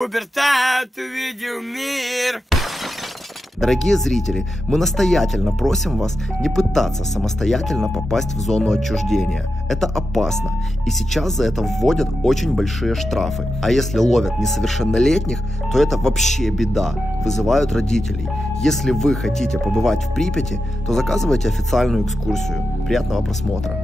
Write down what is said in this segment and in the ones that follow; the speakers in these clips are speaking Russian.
Пубертат увидел мир. Дорогие зрители, мы настоятельно просим вас не пытаться самостоятельно попасть в зону отчуждения. Это опасно, и сейчас за это вводят очень большие штрафы. А если ловят несовершеннолетних, то это вообще беда, вызывают родителей. Если вы хотите побывать в Припяти, то заказывайте официальную экскурсию. Приятного просмотра.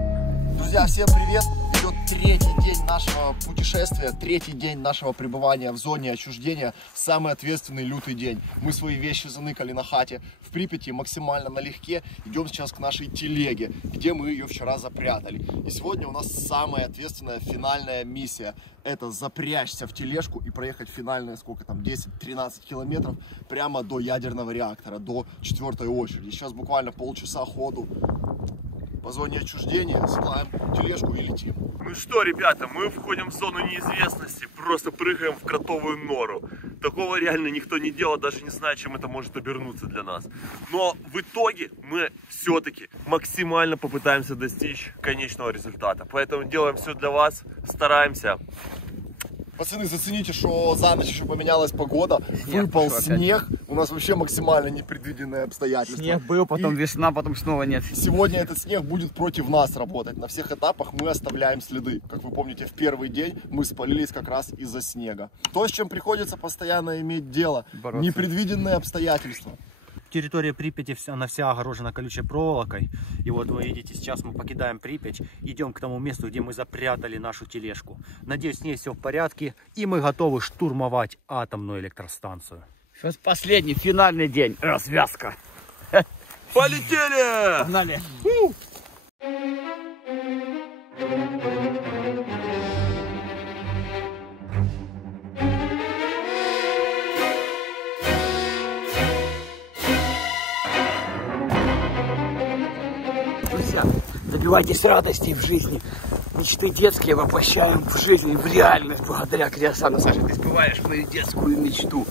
Друзья, всем привет! Идет третий день нашего путешествия, третий день нашего пребывания в зоне отчуждения. Самый ответственный лютый день. Мы свои вещи заныкали на хате в Припяти максимально налегке. Идем сейчас к нашей телеге, где мы ее вчера запрятали. И сегодня у нас самая ответственная финальная миссия. Это запрячься в тележку и проехать финальные, сколько там, 10-13 километров прямо до ядерного реактора, до 4-й очереди. Сейчас буквально полчаса ходу по зоне отчуждения, седлаем тележку и летим. Ну что, ребята, мы входим в зону неизвестности, просто прыгаем в кротовую нору. Такого реально никто не делал, даже не знаю, чем это может обернуться для нас. Но в итоге мы все-таки максимально попытаемся достичь конечного результата. Поэтому делаем все для вас, стараемся. Пацаны, зацените, что за ночь еще поменялась погода, выпал снег, у нас вообще максимально непредвиденные обстоятельства. Снег был, потом весна, потом снова нет. Сегодня этот снег будет против нас работать. На всех этапах мы оставляем следы. Как вы помните, в первый день мы спалились как раз из-за снега. То, с чем приходится постоянно иметь дело, непредвиденные обстоятельства. Территория Припяти, она вся огорожена колючей проволокой. И вот вы видите, сейчас мы покидаем Припять, идем к тому месту, где мы запрятали нашу тележку. Надеюсь, с ней все в порядке, и мы готовы штурмовать атомную электростанцию. Сейчас последний, финальный день, развязка. Полетели! Погнали! Друзья, добивайтесь радости в жизни. Мечты детские воплощаем в жизнь, в реальность, благодаря Криосану. Саша, ты сбиваешь мою детскую мечту.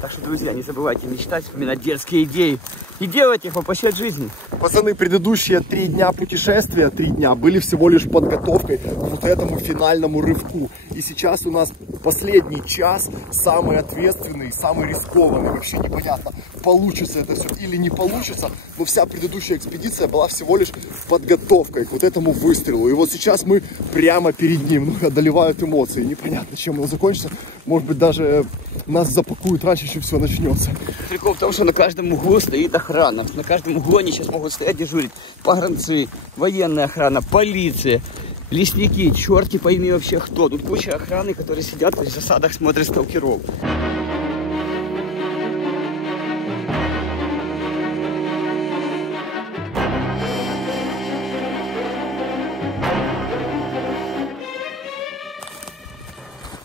Так что, друзья, не забывайте мечтать, вспоминать детские идеи и делать их, воплощать в жизнь. Пацаны, предыдущие 3 дня путешествия, 3 дня, были всего лишь подготовкой к вот этому финальному рывку. И сейчас у нас последний час, самый ответственный, самый рискованный. Вообще непонятно, получится это все или не получится. Но вся предыдущая экспедиция была всего лишь подготовкой к вот этому выстрелу. И вот сейчас мы прямо перед ним. Ну, одолевают эмоции. Непонятно, чем он закончится. Может быть, даже нас запакуют раньше, чем все начнется. Прикол в том, что на каждом углу стоит охрана. На каждом углу они сейчас могут стоять дежурить. Погранцы, военная охрана, полиция, лесники, черти пойми вообще кто. Тут куча охраны, которые сидят в засадах, смотрят сталкеров.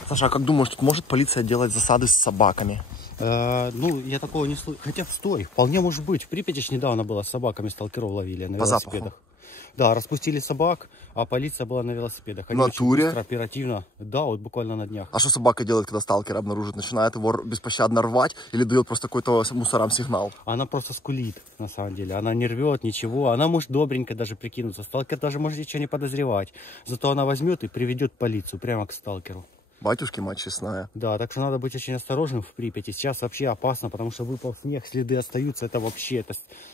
Саша, а как думаешь, тут может полиция делать засады с собаками? Ну, я такого не слышал. Хотя, стой, вполне может быть. В Припяти недавно было, с собаками сталкеров ловили на велосипедах. Запаху? Да, распустили собак, а полиция была на велосипедах. Они в натуре? очень быстро, оперативно. Да, вот буквально на днях. А что собака делает, когда сталкер обнаружит? Начинает его беспощадно рвать или дает просто какой-то мусорам сигнал? Она просто скулит, на самом деле. Она не рвет ничего. Она может добренько даже прикинуться. Сталкер даже может ничего не подозревать. Зато она возьмет и приведет полицию прямо к сталкеру. Батюшки, мать честная. Да, так что надо быть очень осторожным в Припяти. Сейчас вообще опасно, потому что выпал снег, следы остаются. Это вообще,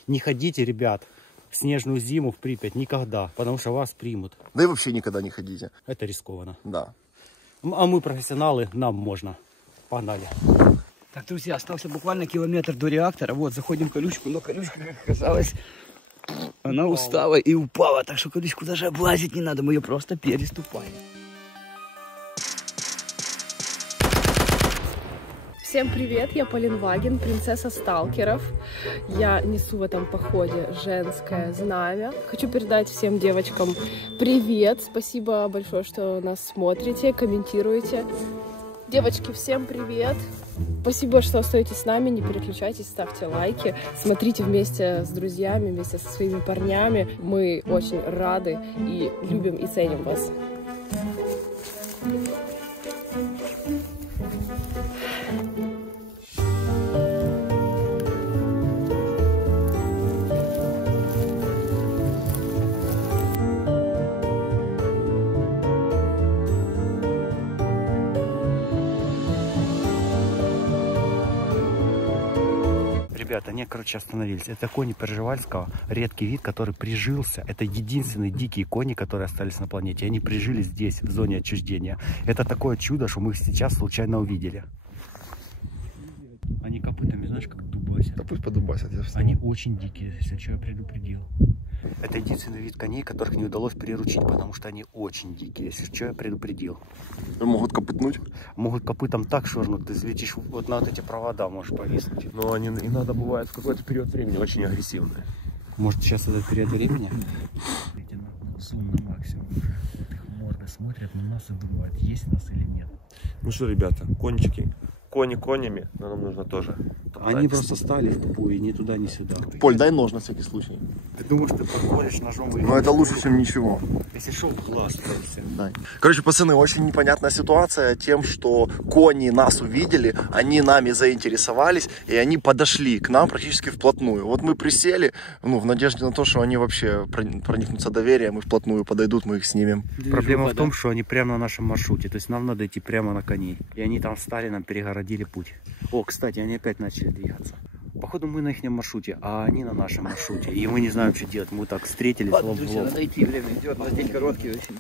не ходите, ребят, в снежную зиму в Припять никогда, потому что вас примут. Да и вообще никогда не ходите. Это рискованно. Да. А мы профессионалы, нам можно. Погнали. Так, друзья, остался буквально километр до реактора. Вот, заходим в колючку, но колючка, как оказалось, она устала и упала. Так что колючку даже облазить не надо, мы ее просто переступаем. Всем привет, я Полин Вагин, принцесса сталкеров. Я несу в этом походе женское знамя. Хочу передать всем девочкам привет. Спасибо большое, что нас смотрите, комментируете. Девочки, всем привет. Спасибо, что остаетесь с нами, не переключайтесь, ставьте лайки. Смотрите вместе с друзьями, вместе со своими парнями. Мы очень рады и любим и ценим вас. Ребята, они, короче, остановились. Это кони Пржевальского, редкий вид, который прижился. Это единственные дикие кони, которые остались на планете. Они прижились здесь, в зоне отчуждения. Это такое чудо, что мы их сейчас случайно увидели. Они копытами, знаешь, как дубасят. Да пусть подубасят, я встану. Они очень дикие, если что, я предупредил. Это единственный вид коней, которых не удалось приручить, потому что они очень дикие, если что, я предупредил. Могут копытнуть? Могут копытом так швырнуть, ты взлетишь вот на вот эти провода, можешь повиснуть. Но они иногда бывают в какой-то период времени очень агрессивные. Может, сейчас этот период времени? Эти зум на максимум. Вот их морды смотрят на нас и думают, есть нас или нет. Ну что, ребята, кончики. Кони конями, но нам нужно тоже. Они просто стали в тупую, ни туда, ни сюда. Поль, дай нож на всякий случай. Ты думаешь, ты подходишь ножом и... Но это лучше, чем ничего. Если шел, глаз просто. Дай. Короче, пацаны, очень непонятная ситуация тем, что кони нас увидели, они нами заинтересовались, и они подошли к нам практически вплотную. Вот мы присели, ну, в надежде на то, что они вообще проникнутся доверием и вплотную подойдут, мы их снимем. Проблема в том, что они прямо на нашем маршруте, то есть нам надо идти прямо на коней. И они там встали, нам перегородили путь. О, кстати, они опять начали двигаться. Походу мы на их маршруте, а они на нашем маршруте. И мы не знаем, что делать. Мы так встретились. Ладно, друзья, надо идти, время идет, у нас день короткий очень.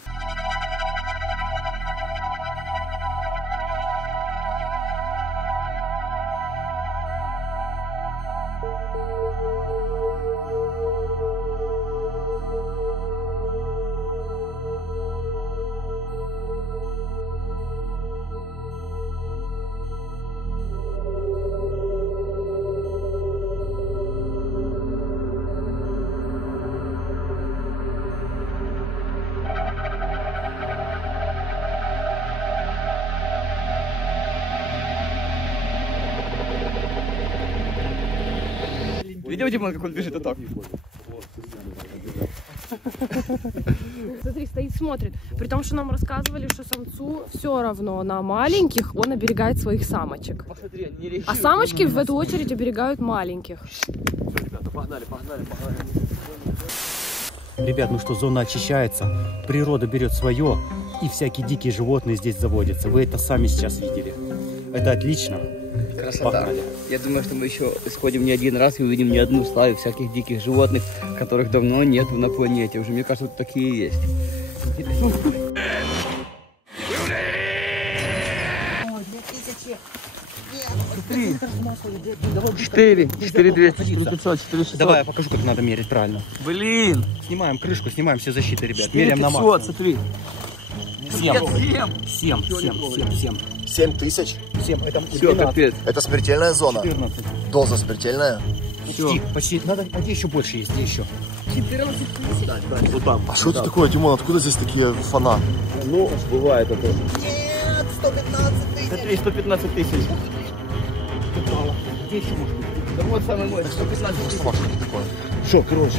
Видел, Дима, как он бежит, а так? Смотри, стоит, смотрит. При том, что нам рассказывали, что самцу все равно на маленьких, он оберегает своих самочек. Посмотри, не решил. А самочки в эту очередь оберегают маленьких. Ребята, погнали. Ребят, ну что, зона очищается, природа берет свое, и всякие дикие животные здесь заводятся. Вы это сами сейчас видели. Это отлично. Красота. Погнали. Я думаю, что мы еще сходим не один раз и увидим не одну стаю всяких диких животных, которых давно нет на планете. Уже, мне кажется, вот такие есть. 4,200, Давай, я покажу, как надо мерить правильно. Блин! Снимаем крышку, снимаем все защиты, ребят. Меряем на 500, максимум. смотри. 7 тысяч? Это Все, 12, капец. Это смертельная зона? 14. Доза смертельная? Почти. Надо, а где еще больше есть? Где еще? 14 тысяч. Вот там. А что это такое, Димон? Откуда здесь такие фана? Ну, бывает это. Смотри, 115 тысяч. Где еще может быть? Да вот самый мой. Что такое? Что, короче?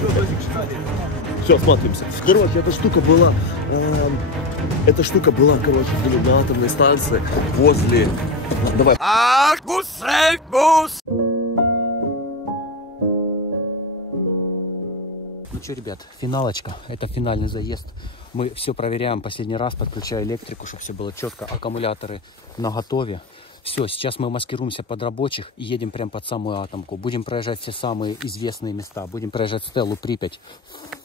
Все, смотримся. Короче, эта штука была, короче, на атомной станции возле... Давай. Ну что, ребят, финалочка. Это финальный заезд. Мы все проверяем последний раз, подключаю электрику, чтобы все было четко. Аккумуляторы наготове. Все, сейчас мы маскируемся под рабочих и едем прямо под самую атомку. Будем проезжать все самые известные места. Будем проезжать Стеллу, Припять,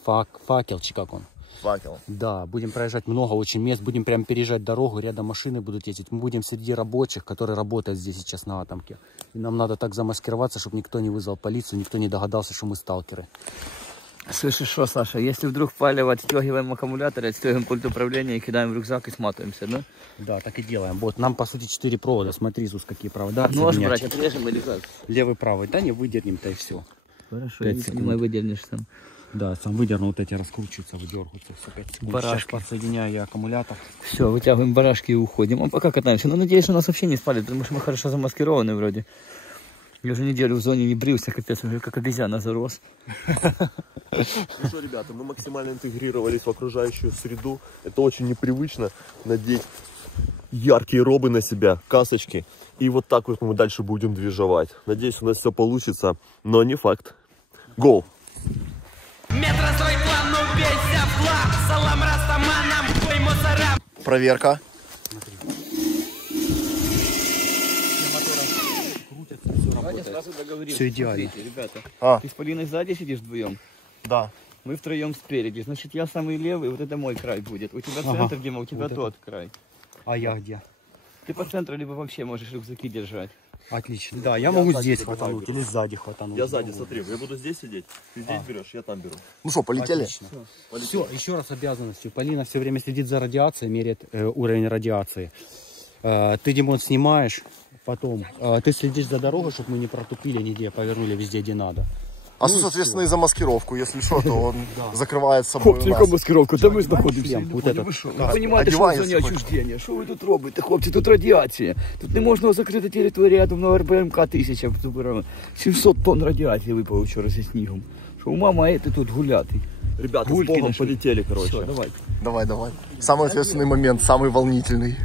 Факел, как он? Факел. Да, будем проезжать много очень мест. Будем прям переезжать дорогу, рядом машины будут ездить. Мы будем среди рабочих, которые работают здесь сейчас на атомке. И нам надо так замаскироваться, чтобы никто не вызвал полицию, никто не догадался, что мы сталкеры. Слышишь что, Саша, если вдруг палево, отстегиваем аккумулятор, отстегиваем пульт управления и кидаем в рюкзак и сматываемся, да? Да, так и делаем. Вот, нам по сути 4 провода. Смотри, Иисус, какие провода. Нож соединять. брать, отрежем или как? Левый, правый. Да не выдернем-то и все. Хорошо, 5 не секунд. снимай, выдернешь сам. Да, сам выдерну, вот эти раскручиваются, выдергиваются. Все, 5 секунд. Барашки. Сейчас подсоединяю я аккумулятор. Все, вытягиваем барашки и уходим. А пока катаемся. Но надеюсь, что нас вообще не спалит, потому что мы хорошо замаскированы вроде. Я уже неделю в зоне не брился, капец, уже как обезьяна зарос. Ну что, ребята, мы максимально интегрировались в окружающую среду. Это очень непривычно надеть яркие робы на себя, касочки. И вот так вот мы дальше будем движевать. Надеюсь, у нас все получится, но не факт. Go! Проверка. Крутятся, все Давайте сразу договоримся. Все идеально. Смотрите, ребята, А. ты с Полиной сзади сидишь вдвоем, Да. мы втроем спереди. Значит, я самый левый, вот это мой край будет. У тебя центр, Дима, у тебя Вот тот край. А я где? Ты по центру либо вообще можешь рюкзаки держать. Отлично. Да, я могу здесь хватануть или сзади хватануть. Я сзади, смотри, я буду здесь сидеть, ты здесь берешь, я там беру. Ну что, полетели? Отлично. Все, еще раз обязанностью. Полина все время следит за радиацией, меряет уровень радиации. Ты, Димон, снимаешь, потом ты следишь за дорогой, чтобы мы не протупили нигде, повернули везде, где надо. А соответственно, и за маскировку, если что, то он закрывает собой у нас. маскировку, там мы знаходимся. Вот этот. Ви розумієте, що в зоні відчуждення? Що ви тут робите, хлопці? Тут радіація. Тут не можна закрити територію рядом на РБМК 1000. 700 тонн радіації випало вчора зі снігом. Що ума маєте тут гуляти? Ребята, Гульки с Богом наши. полетели, короче. Все, давайте. Давай, давай. Самый ответственный момент, самый волнительный.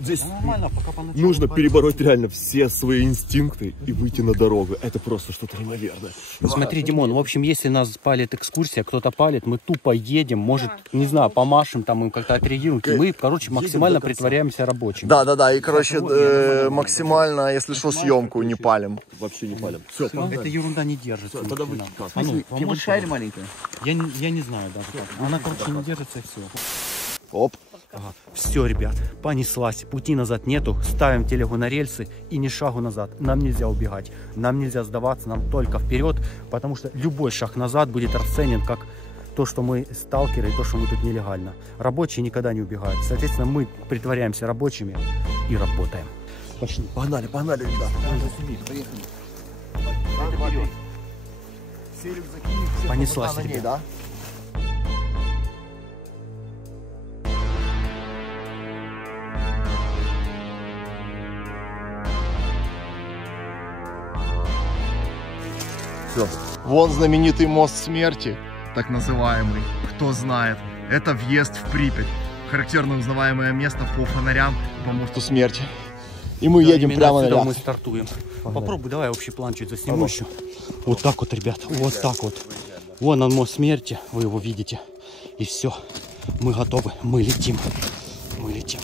Здесь Нормально, пока поначалу. нужно перебороть реально все свои инстинкты и выйти на дорогу. Это просто что-то неимоверное. Смотри, Димон, в общем, если нас палит экскурсия, кто-то палит, мы тупо едем, может, не знаю, помашем, там им как-то отреагируем. Мы, короче, максимально притворяемся рабочими. Да, и, короче, максимально, если что, съемку не палим. Вообще не палим. Все, Эта ерунда не держится. ни тогда хрена. вы- А ну, Тебе помочь большая или вам? маленькая? Я не знаю даже как. Она, короче, не держится и все. Оп. Все, ребят, понеслась. Пути назад нету. Ставим телегу на рельсы и ни шагу назад. Нам нельзя убегать. Нам нельзя сдаваться. Нам только вперед. Потому что любой шаг назад будет расценен как то, что мы сталкеры, и то, что мы тут нелегально. Рабочие никогда не убегают. Соответственно, мы притворяемся рабочими и работаем. Пошли. Погнали, ребята. Понеслась, На ней, ребят. да? Все. Вон знаменитый мост смерти, так называемый. Кто знает, это въезд в Припять. Характерно узнаваемое место по фонарям по мосту смерти. И мы едем Именно прямо на отсюда ряд. мы стартуем. Попробуй, давай общий план чуть засниму еще. Вот так вот, ребят, вот так вот. Вон он, мост смерти, вы его видите. И все, мы готовы, мы летим. Мы летим.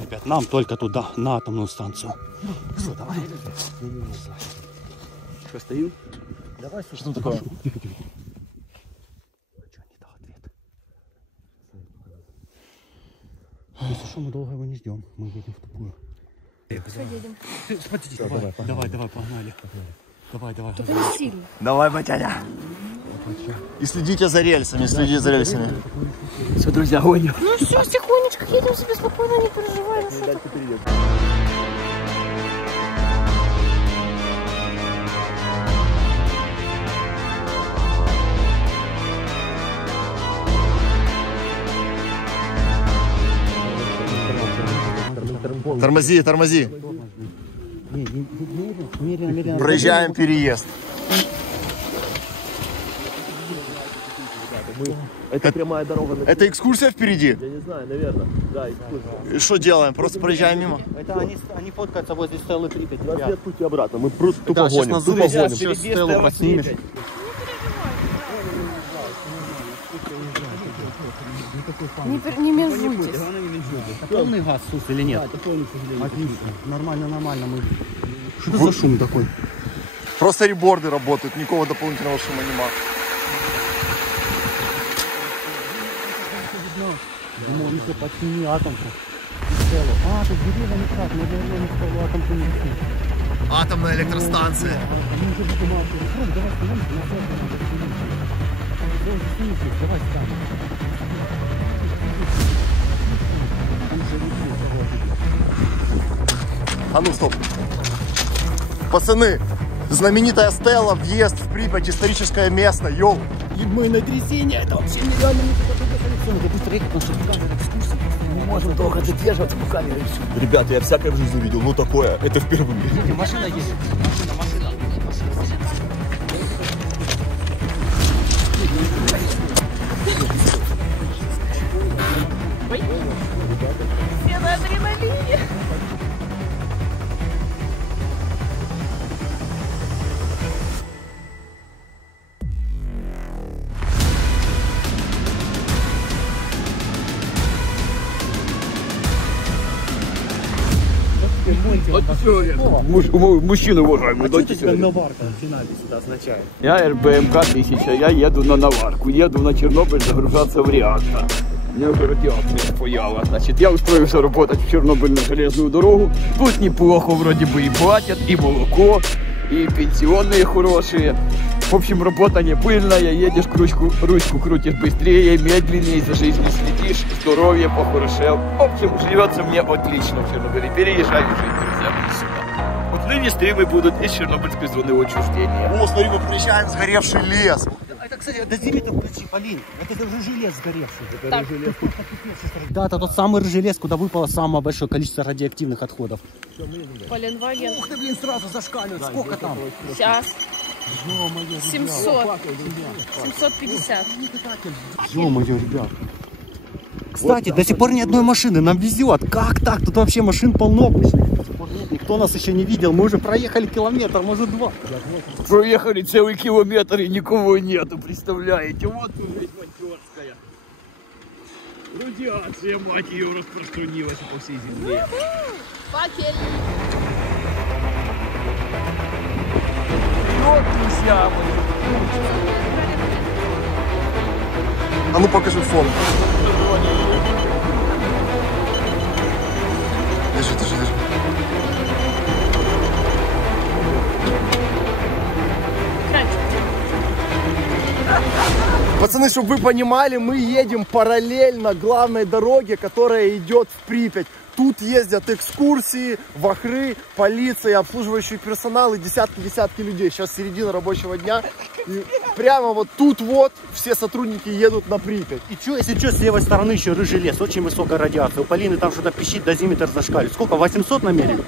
Ребят, нам только туда, на атомную станцию. Все, давай. Что, стоим? Давай, что там такое? Что, не дал ответ? Если что, мы долго его не ждем. Мы едем в тупую. Все, едем. Смотрите, давай, погнали. Давай. Только не сильно. Давай, батяня. И следите за рельсами, следите за рельсами. Все, друзья, гоним. Ну все, тихонечко едем себе спокойно, не переживай. Тормози, тормози. Медленно. Проезжаем переезд. Это прямая дорога. Это экскурсия впереди? Я не знаю, наверное. Да, экскурсия. И что делаем? Просто проезжаем мимо? Это они фоткаются возле Стеллы Припять. Нас ребят. нет пути обратно. Мы просто тупо Да, сейчас гоним. нас Тупо завезет, гоним. сейчас Стеллу поснимешь. Не менжуйтесь. Полный газ, Сус, или нет? Отлично. Нормально. Мы... Что за шум такой? Просто реборды работают, никакого дополнительного шума нема. Думал, ну что, подтяни атомку. Стеллу. А, тут деревья не так, мы должны не Стеллу атомку не идти. Атомная электростанция. Давай ставим. А ну, стоп. Пацаны, знаменитая Стелла, въезд в Припять, историческое место, йоу. И мы на трясение, это вообще нереально. Не можем долго задерживаться, пока не решим. Ребята, я всякое в жизни видел, ну такое, это впервые. Машина едет. Машина. Все на адреналине. Мужчину уважаемый, дайте сигарету. наварка в финале сюда означает? Я РБМК 1000, я еду на наварку, еду на Чернобыль загружаться в реактор. У меня уже радиация спаяла. Значит, я устроился работать в Чернобыль на железную дорогу. Тут неплохо вроде бы и платят, и молоко, и пенсионные хорошие. В общем, работа не пыльная, едешь, ручку крутишь быстрее, медленнее, за жизнью следишь, здоровье похорошел. В общем, живется мне отлично в Чернобыле. Переезжаю жить, друзья, сюда. Вот ныне стримы будут из Чернобыльской зоны отчуждения. О, смотри, мы приезжаем в сгоревший лес. Это, кстати, дозиметр включи, Полин. Это рыжий лес сгоревший. Это рыжий лес. Да, это тот самый рыжий лес, куда выпало самое большое количество радиоактивных отходов. Поленваген. Ух ты, блин, сразу зашкаливает. Сколько там? Сейчас. 700. 750. Ё-моё, ребят. Кстати, до сих пор ни одной машины, нам везет. Как так? Тут вообще машин полно. Никто нас еще не видел. Мы уже проехали километр, может 2. Проехали целый километр и никого нету, представляете? Вот тут ведь Матерская. Радиация, мать ее, распространилась по всей земле. Факел. Вот, друзья мои. А ну покажи фон. Держи, держи, держи. Пацаны, чтобы вы понимали, мы едем параллельно главной дороге, которая идет в Припять. Тут ездят экскурсии, вахры, полиция, обслуживающий персонал и десятки людей. Сейчас середина рабочего дня. И прямо вот тут вот все сотрудники едут на Припять. И что, если что, с левой стороны еще рыжий лес, очень высокая радиация. У Полины там что-то пищит, дозиметр зашкалит. Сколько, 800 намерен?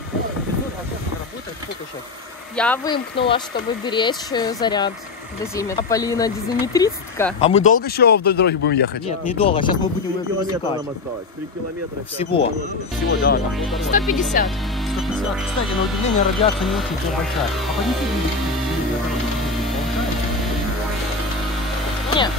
Я вымкнула, чтобы беречь заряд дозиметра. А Полина дозиметристка. А мы долго еще вдоль дороги будем ехать? Нет, недолго, сейчас мы будем ее пересекать. 3 километра. Всего, да. 150. Кстати, на удивление радиация не очень большая. А понеси Нет.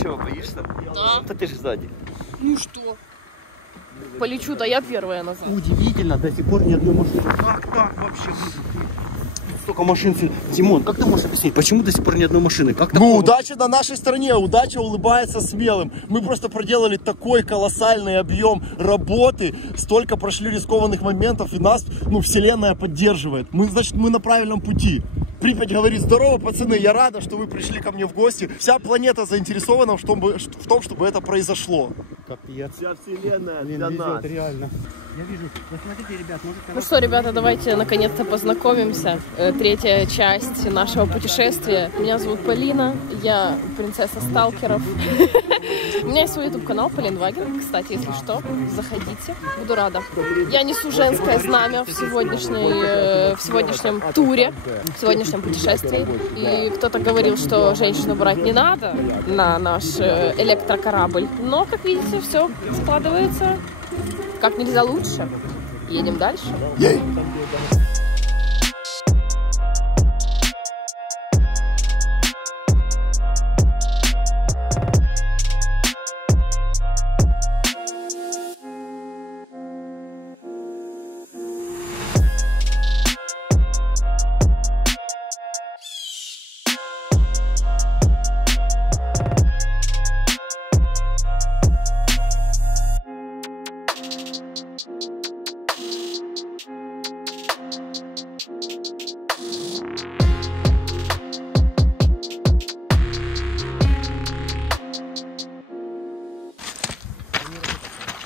Чего, боишься? Да. Да ты же сзади. Ну что? Полечу-то я первая назад. Удивительно, до сих пор ни одной машины. Как так вообще? Столько машин. Димон, как ты можешь объяснить, почему до сих пор ни одной машины? Как ну, удача на нашей стороне, удача улыбается смелым. Мы просто проделали такой колоссальный объем работы, столько прошли рискованных моментов, и нас, вселенная поддерживает. Значит, мы на правильном пути. Припять говорит: здорово, пацаны, я рада, что вы пришли ко мне в гости. Вся планета заинтересована в том, чтобы это произошло. Капец. Вся вселенная для везет, нас. Реально. Я вижу. Смотрите, ребят, может... Ну что, ребята, давайте наконец-то познакомимся. Третья часть нашего путешествия. Меня зовут Полина, я принцесса сталкеров. У меня есть свой YouTube-канал Поленваген. Кстати, если что, заходите, буду рада. Я несу женское знамя в сегодняшнем туре, в сегодняшнем путешествии. И кто-то говорил, что женщину брать не надо на наш электрокорабль. Но, как видите, все складывается как нельзя лучше. Едем дальше.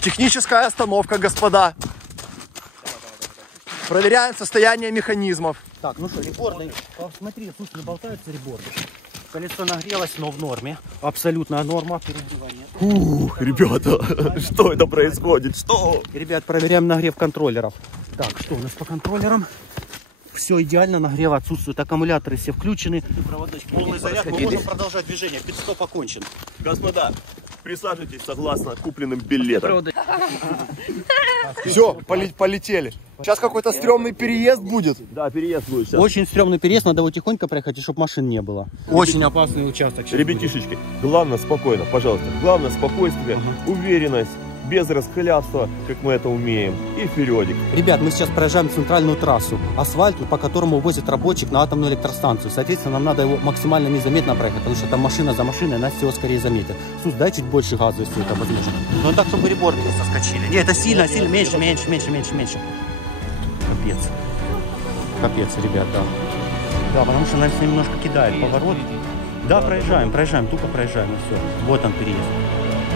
Техническая остановка, господа. Проверяем состояние механизмов. Так, ну что, реборды. Смотри, тут не болтаются реборды. Колесо нагрелось, но в норме. Абсолютная норма. Ух, ребята, что это происходит? Что? Ребят, проверяем нагрев контроллеров. Так, что у нас по контроллерам? Все идеально, нагрев отсутствует, аккумуляторы все включены. Полный заряд, мы можем продолжать движение, пит-стоп окончен. Господа, присаживайтесь согласно купленным билетам. Все, полетели. Сейчас какой-то стрёмный переезд будет. Да, переезд будет сейчас. Очень стрёмный переезд, надо его тихонько проехать, чтобы машин не было. Очень опасный участок. Ребятишечки, главное спокойно, пожалуйста. Главное спокойствие, уверенность, без расхлябства, как мы это умеем, и впередик. Ребят, мы сейчас проезжаем центральную трассу, асфальт, по которому возят рабочих на атомную электростанцию. Соответственно, нам надо его максимально незаметно проехать, потому что там машина за машиной, нас всего скорее заметит. Сус, дай чуть больше газу, если это возможно. Ну так, чтобы реборки не соскочили. Не, это сильно, меньше. Капец, ребят, да. Да, потому что нас немножко кидает поворот. Да, проезжаем, тупо проезжаем, и все. Вот он переезд.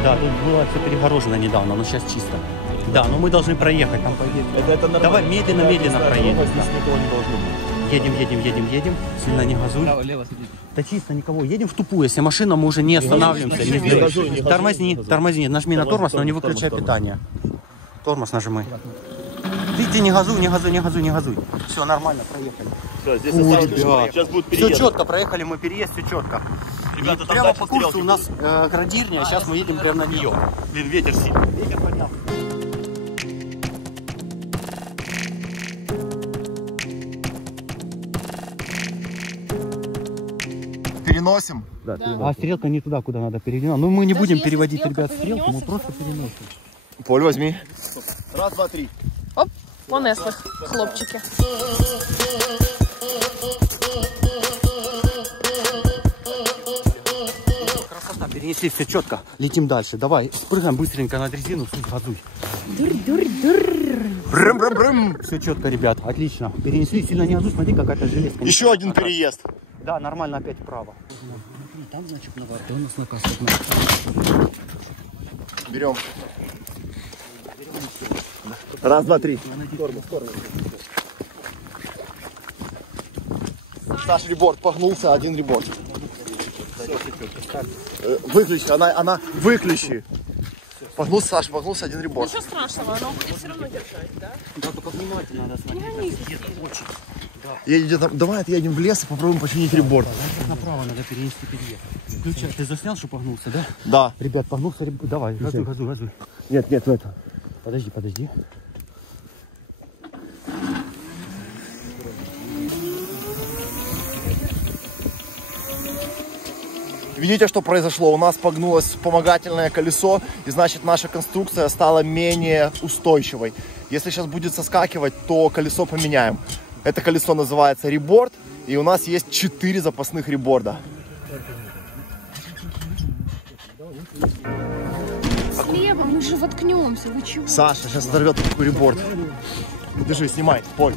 Да, тут было все перегорожено недавно, но сейчас чисто. Да, но мы должны проехать. Там поедем. Давай медленно проедем. Здесь никого не должно быть. Едем. Сильно не газуй. Да чисто никого. Едем в тупую. Если машина, мы уже не останавливаемся. Тормозни. Нажми на тормоз, но не выключай питание. Тормоз нажимай. Ты не газуй. Все, нормально, проехали. Все, здесь осталось. Сейчас будет переезд. Все четко, проехали мы переезд, все четко. Ребята, там прямо по курсу у нас градирня, сейчас мы едем прямо на нее. Блин, ветер сильный. Ветер поднял. Переносим. Да. А стрелка не туда, куда надо переведена. Ну мы не будем переводить, ребят, стрелку, мы просто переносим. Поль, возьми. Раз, два, три. Оп, понесли, хлопчики. Красота, перенесли все четко. Летим дальше. Давай, спрыгаем быстренько на дрезину, газуй. Брым. Все четко, ребят, отлично. Перенесли, сильно не газуй, смотри, какая-то железка. Еще один переезд. Да, нормально, опять вправо. Там, значит, на воде у нас наказ. Берем. Раз, два, три. Саш, реборд погнулся, один реборд. Выключи, она выключи. Погнулся, Саша, погнулся, один реборд. Ничего страшного, оно будет все равно держать, да? Да, только внимательно надо смотреть. Едем, давай отъедем в лес и попробуем починить реборд. Направо надо перенести переезд. Включай. Ты заснял, что погнулся, да? Да. Ребят, погнулся, давай, газуй. Нет, в это. Подожди. Видите, что произошло? У нас погнулось вспомогательное колесо, и значит наша конструкция стала менее устойчивой. Если сейчас будет соскакивать, то колесо поменяем. Это колесо называется реборд, и у нас есть 4 запасных реборда. Слева, мы же воткнемся, вы чего? Саша сейчас оторвет такой реборд. Держи, снимай, Поль.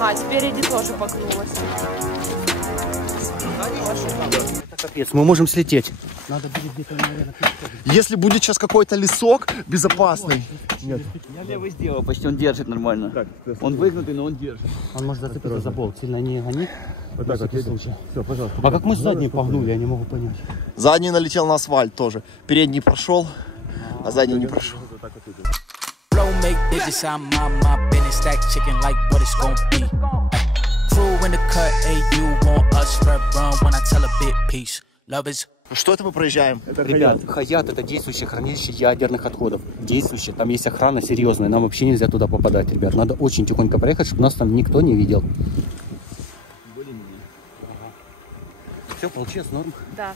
Ага, спереди тоже погнулась. Это капец, мы можем слететь. Надо будет где-то, наверное, Если будет сейчас какой-то лесок безопасный. Нет. Я левый сделал, почти он держит нормально. Так, он выгнутый, но он держит. Он может зацепиться за болт, сильно не гони. Вот так вот, все, пожалуйста. А как мы задний погнули, я не могу понять. Задний налетел на асфальт тоже. Передний прошел, а задний не прошел. Make digits, I'm on my business, stack chicken like what it's gon' be. Crew in the cut, hey, you want us, red run when I tell a bit peace. Love is. Что это мы проезжаем? Ребят, Хаят — это действующее хранилище ядерных отходов. Действующее, там есть охрана серьезная, нам вообще нельзя туда попадать, ребят. Надо очень тихонько проехать, чтобы нас там никто не видел. Все, получилось, норм? Да.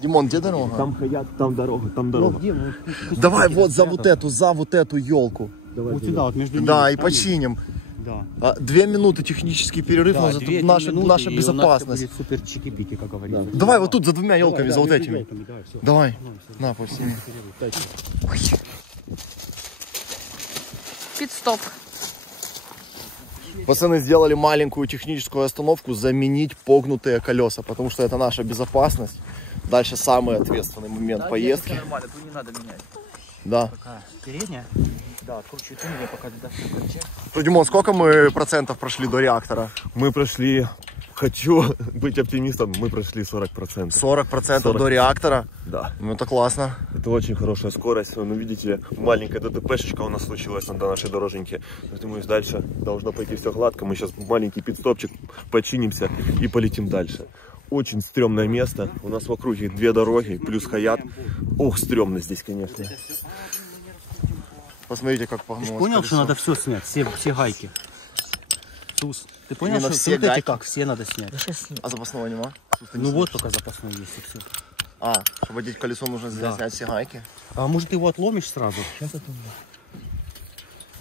Димон, где дорога? Там Хаят, там дорога, там дорога. Давай вот за вот эту елку. Вот сюда, вот между ними. Да, и починим. Да. 2 минуты технический перерыв, но зато наша безопасность. Супер чики-пики, как говорится. Давай вот тут за 2 елками, за вот этими. Давай. На, Поль, сними. Пит-стоп. Пацаны сделали маленькую техническую остановку, заменить погнутые колеса, потому что это наша безопасность. Дальше самый ответственный момент поездки. Нормально, тут не надо менять. Да. Пока передняя. Да, откручивай ты меня, пока ты дашь. Ну, Димон, сколько мы процентов прошли до реактора? Мы прошли, хочу быть оптимистом, мы прошли 40%. 40% до реактора? Да. Ну, это классно. Это очень хорошая скорость. Ну, видите, маленькая ДТПшечка у нас случилась на нашей дороженьке. Думаю, дальше должно пойти все гладко. Мы сейчас маленький пит-стопчик починимся и полетим дальше. Очень стрёмное место. У нас в округе 2 дороги, плюс Хаят. Ох, стрёмно здесь, конечно. Посмотрите, как Ты погнулось понял, колесо. что надо все снять, все гайки? Сус, ты понял, Именно что все вот эти гайки? как все надо снять? А запасного нема? Ну вот только запасной есть и все. А, чтобы водить колесо, нужно снять все гайки. А может ты его отломишь сразу? Сейчас отломлю.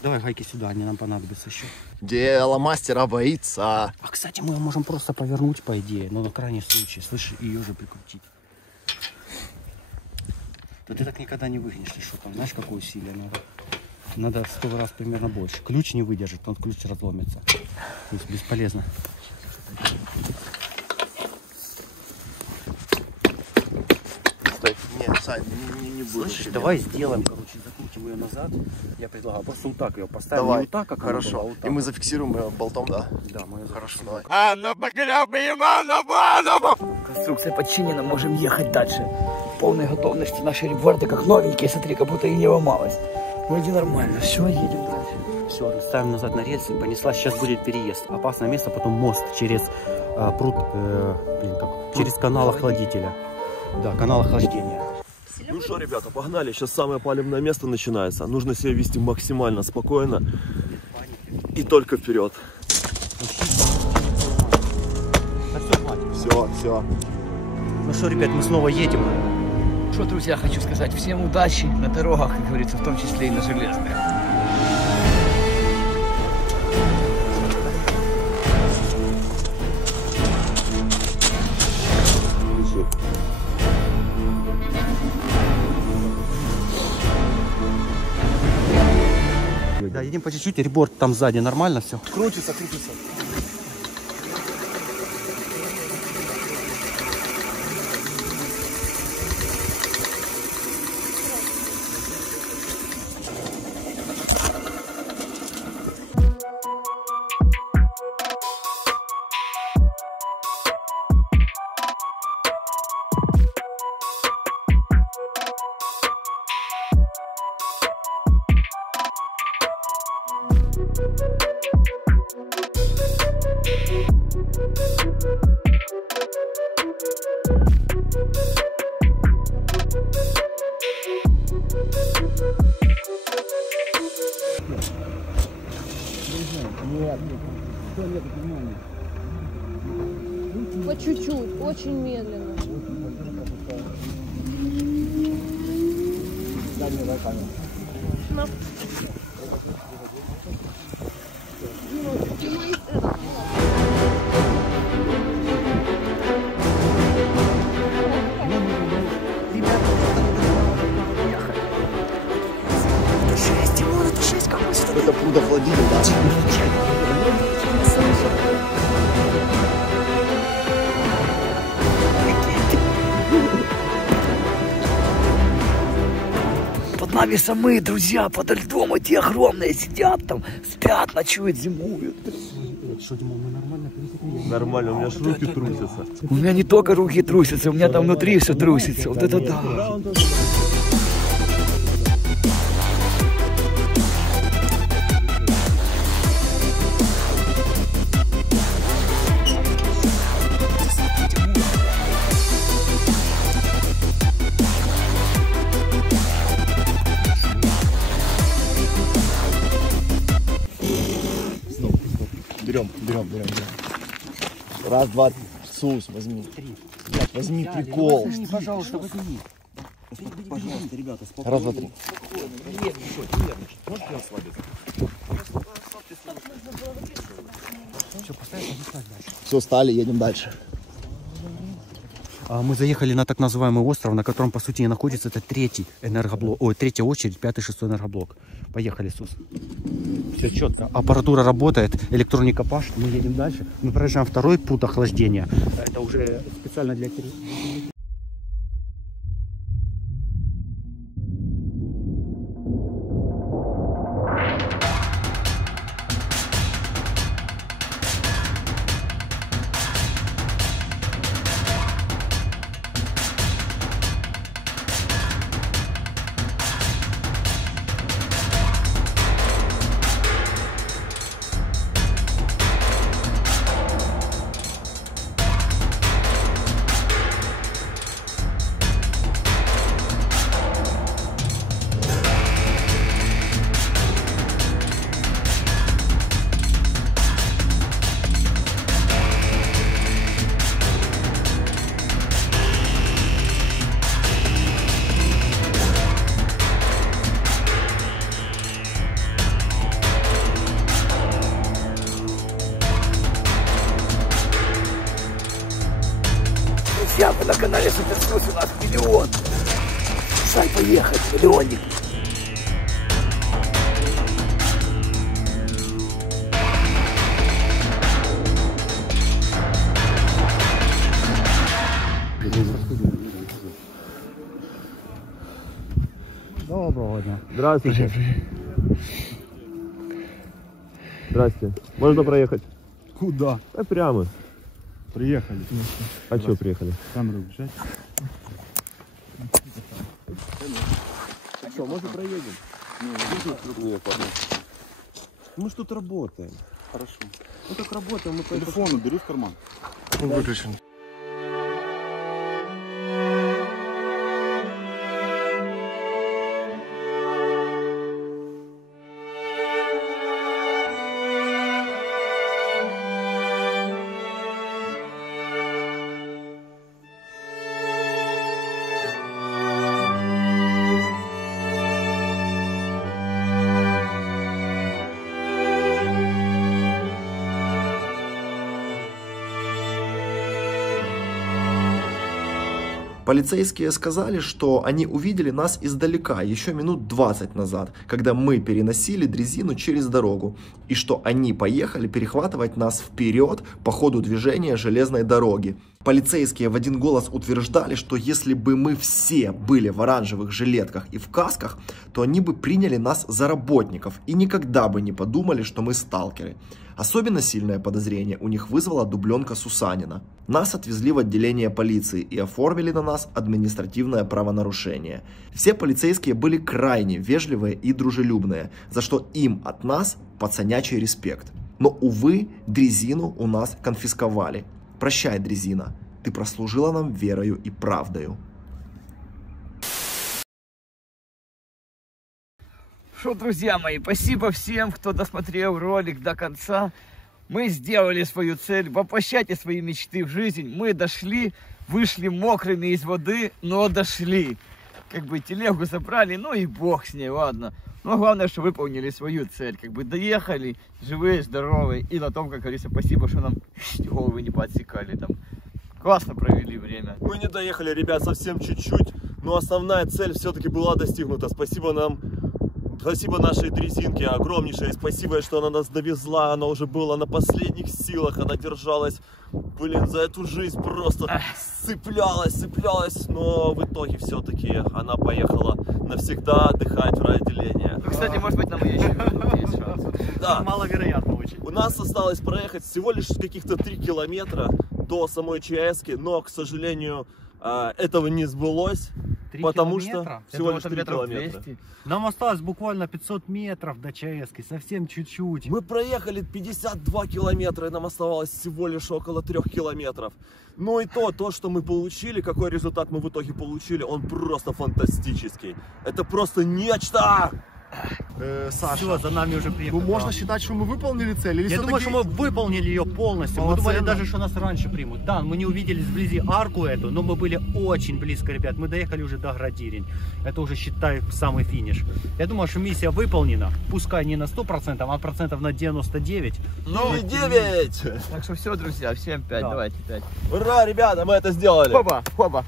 Давай гайки сюда, они нам понадобятся еще. Дело мастера боится. А кстати, мы можем просто повернуть, по идее, но на крайний случай, слышь, ее же прикрутить. Да ты так никогда не выгнешь, ты что там, знаешь, какое усилие надо? Надо в 100 раз примерно больше. Ключ не выдержит, он ключ разломится. То есть бесполезно. Стой. Нет, Сань, не буду. Слышишь, давай сделаем, короче, закрутим ее назад. Я предлагаю просто вот так ее поставим. Давай, Не вот так, как она хорошо. была, а вот так. И мы зафиксируем ее болтом, да? Да, мы ее Хорошо, давай. Конструкция подчинена, можем ехать дальше. В полной готовности наши реборды как новенькие, смотри, как будто и не ломалось. Вроде нормально, все, едем дальше. Все, ставим назад на рельсы, понесла. Сейчас будет переезд. Опасное место, потом мост через пруд, через канал охладителя. Да, канал охлаждения. Ну что, ребята, погнали. Сейчас самое палевное место начинается. Нужно себя вести максимально спокойно. И только вперед. Все, все. Ну что, ребят, мы снова едем. Что, друзья, хочу сказать, всем удачи на дорогах, как говорится, в том числе и на железных. Да, едем по чуть-чуть, реборд там сзади, нормально все? Крутится, крутится. По чуть-чуть, очень медленно. Это пруд охладитель, да? Под нами самые друзья, подо льдом эти огромные сидят там, спят, ночуют, зимуют. Что, Димон, мы нормально пересекли? Нормально, у меня ж руки трусятся. У меня не только руки трусятся, у меня там внутри все трусится. Вот это да. Берем. Раз, два, Сус, возьми. Блядь, возьми прикол. Пожалуйста, возьми. Пожалуйста, ребята, спокойно. Раз, два, три. Все, поставь, подъезжай дальше. Все, стали, едем дальше. Мы заехали на так называемый остров, на котором, по сути, и находится это третий энергоблок, третья очередь, 5-6 энергоблок. Поехали, Сус. Все четко. Аппаратура работает, электроника паш. Мы едем дальше. Мы проезжаем второй путь охлаждения. Это уже специально для друзья, вы на канале Суперсус, у нас миллион. Сай, поехать, миллионник. Доброго дня. Здравствуйте. Здрасте. Можно проехать? Куда? Да прямо. Приехали. А что приехали? Камеру бежать. Что, может проедем? Нет, ладно. Мы ж тут работаем. Хорошо. Мы как работаем, мы Телефон убери в карман. Он выключен. Полицейские сказали, что они увидели нас издалека еще минут 20 назад, когда мы переносили дрезину через дорогу, и что они поехали перехватывать нас вперед по ходу движения железной дороги. Полицейские в один голос утверждали, что если бы мы все были в оранжевых жилетках и в касках, то они бы приняли нас за работников и никогда бы не подумали, что мы сталкеры. Особенно сильное подозрение у них вызвала дубленка Сусанина. Нас отвезли в отделение полиции и оформили на нас административное правонарушение. Все полицейские были крайне вежливые и дружелюбные, за что им от нас пацанячий респект. Но, увы, дрезину у нас конфисковали. Прощай, дрезина, ты прослужила нам верою и правдою. Что, друзья мои, спасибо всем, кто досмотрел ролик до конца. Мы сделали свою цель, воплощайте свои мечты в жизнь. Мы дошли, вышли мокрыми из воды, но дошли. Как бы телегу забрали, ну и бог с ней, ладно. Но главное, что выполнили свою цель. Как бы доехали, живые, здоровые. И на том, как говорится, спасибо, что нам головы не подсекали там. Классно провели время. Мы не доехали, ребят, совсем чуть-чуть, но основная цель все-таки была достигнута. Спасибо нам. Спасибо нашей дрезинке огромнейшее, спасибо, что она нас довезла, она уже была на последних силах, она держалась, блин, за эту жизнь просто цеплялась, но в итоге все-таки она поехала навсегда отдыхать в райотделение. Ну, кстати, может быть, нам и еще есть шанс. Да. Маловероятно очень. У нас осталось проехать всего лишь каких-то 3 километра до самой ЧАЭСки, но, к сожалению, этого не сбылось. Потому что всего лишь 3 километра. Нам осталось буквально 500 метров до ЧАЭСки, совсем чуть-чуть. Мы проехали 52 километра, и нам оставалось всего лишь около 3 километров. Ну и то, что мы получили, какой результат мы в итоге получили, он просто фантастический. Это просто нечто! Саша, все, за нами уже приехали. Ну, можно считать, что мы выполнили цель? Или я думаю, что мы выполнили ее полностью. Мы думали даже, что нас раньше примут. Да, мы не увидели вблизи арку эту, но мы были очень близко, ребят. Мы доехали уже до Градирень. Это уже, считай, самый финиш. Я думаю, что миссия выполнена. Пускай не на 100%, а процентов на 99. Ну и 9! Так что все, друзья, всем 5, да. Давайте 5. Ура, ребята, мы это сделали! Хоба, хоба.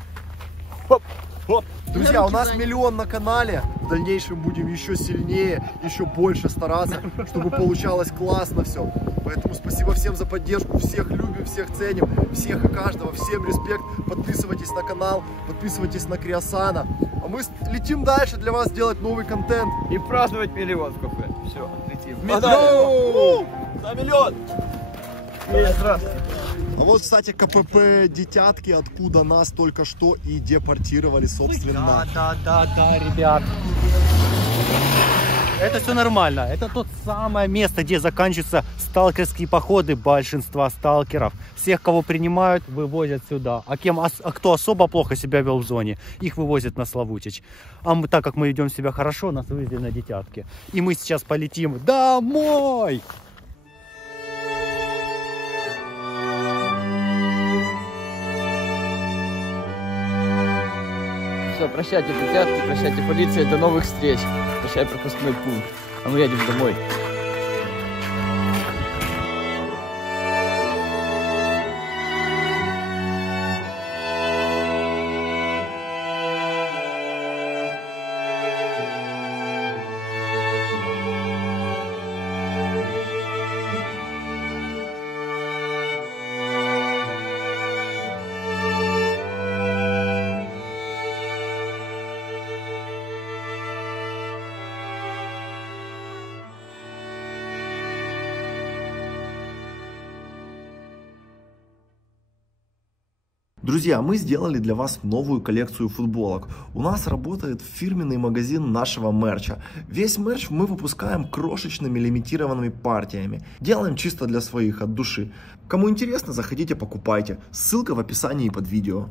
Хоп, хоп. Друзья, у нас миллион на канале. В дальнейшем будем еще сильнее, еще больше стараться, чтобы получалось классно все. Поэтому спасибо всем за поддержку. Всех любим, всех ценим, всех и каждого. Всем респект. Подписывайтесь на канал, подписывайтесь на Криосана. А мы летим дальше для вас делать новый контент. И праздновать миллион в кафе. Все, летим. За миллион! Здравствуйте. А вот, кстати, КПП Детятки, откуда нас только что и депортировали, собственно. Да, ребят. Это все нормально. Это то самое место, где заканчиваются сталкерские походы большинства сталкеров. Всех, кого принимают, вывозят сюда. А кто особо плохо себя вел в зоне, их вывозят на Славутич. А мы, так как мы ведем себя хорошо, нас вывезли на Детятки. И мы сейчас полетим домой! Все, прощайте, Детятки, прощайте, полиция, до новых встреч. Прощай, пропускной пункт. А мы едем домой. Друзья, мы сделали для вас новую коллекцию футболок. У нас работает фирменный магазин нашего мерча. Весь мерч мы выпускаем крошечными лимитированными партиями. Делаем чисто для своих, от души. Кому интересно, заходите, покупайте. Ссылка в описании под видео.